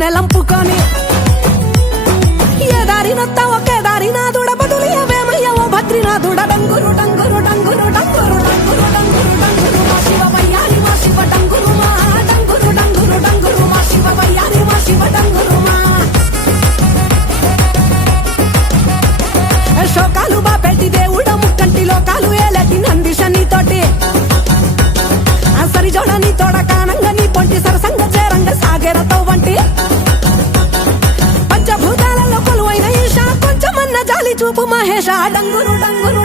కన్నెలంపుకొని ఏ దారినొత్తా ఒకే దారినాథుడ బదులియవేమయ్య ఓ భద్రినాథుడ డంగురు డంగురు డంగురు డంగురు డంగురు డంగురు డంగురు మా శివ వయ్యారి మా శివ డంగురు మా డంగురు డంగురు డంగురు మా శివ వయ్యారి మా శివ డంగురు మా శోకాలు బాపెట్టి దేవుడ ముక్కంటి లోకాలు ఏలటి నందిశని తోటి సరిజోడని తోడ కానంగని పొంటి సరసంగ చేరంగ సాగేరతో వంటి పంచభూతాలలో కొలువైన ఈశా కొంచెమన్న జాలి చూపు మహేష డంగురు డంగురు